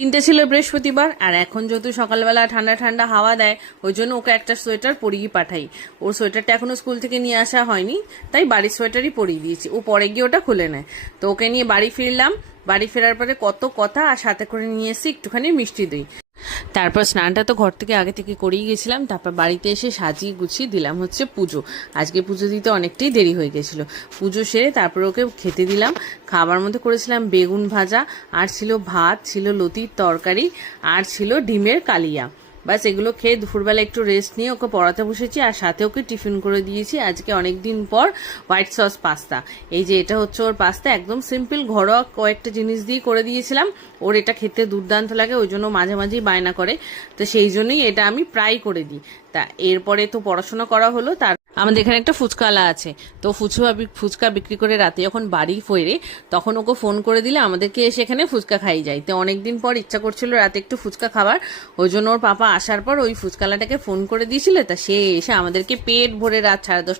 দিনটা ছিল বৃহস্পতিবার, আর এখন যেহেতু সকালবেলা ঠান্ডা ঠান্ডা হাওয়া দেয়, ওই জন্য ওকে একটা সোয়েটার পরিয়ে পাঠাই। ওর সোয়েটারটা এখনো স্কুল থেকে নিয়ে আসা হয়নি, তাই বাড়ির সোয়েটারই পরিয়ে দিয়েছি। ও পরে গিয়ে ওটা খুলে নেয়। তো ওকে নিয়ে বাড়ি ফিরলাম। বাড়ি ফেরার পরে কত কথা, আর সাথে করে নিয়ে এসেছি একটুখানি মিষ্টি দই। তারপর স্নানটা তো ঘর থেকে আগে থেকে করেই গেছিলাম। তারপর বাড়িতে এসে সাজিয়ে গুছিয়ে দিলাম হচ্ছে পুজো। আজকে পুজো দিতে অনেকটাই দেরি হয়ে গেছিলো। পুজো সেরে তারপর ওকে খেতে দিলাম। খাবার মধ্যে করেছিলাম বেগুন ভাজা, আর ছিল ভাত, ছিল লতির তরকারি, আর ছিল ডিমের কালিয়া। বাস এগুলো খেয়ে দুপুরবেলা একটু রেস্ট নিয়ে ওকে পড়াতে বসেছি, আর সাথে ওকে টিফিন করে দিয়েছি আজকে অনেক দিন পর হোয়াইট সস পাস্তা। এই যে এটা হচ্ছে ওর পাস্তা, একদম সিম্পল ঘরোয়া কয়েকটা জিনিস দিয়ে করে দিয়েছিলাম। ওর এটা খেতে দুর্দান্ত লাগে, ওই জন্য মাঝে মাঝেই বায়না করে। তো সেই জন্যই এটা আমি প্রায় করে দিই। তা এরপরে তো পড়াশোনা করা হলো। তার আমাদের এখানে একটা ফুচকাওয়ালা আছে, তো ফুচকা বিক্রি করে রাতে যখন বাড়ি ফেরে তখন ওকে ফোন করে দিলে আমাদেরকে এসে এখানে ফুচকা খাই যায়। তো অনেকদিন পর ইচ্ছা করছিল রাতে একটু ফুচকা খাবার, ওই জন্য ওর পাপা আসার পর ওই ফুচকাওয়ালাটাকে ফোন করে দিয়েছিল। তা সে এসে আমাদেরকে পেট ভরে রাত 10:30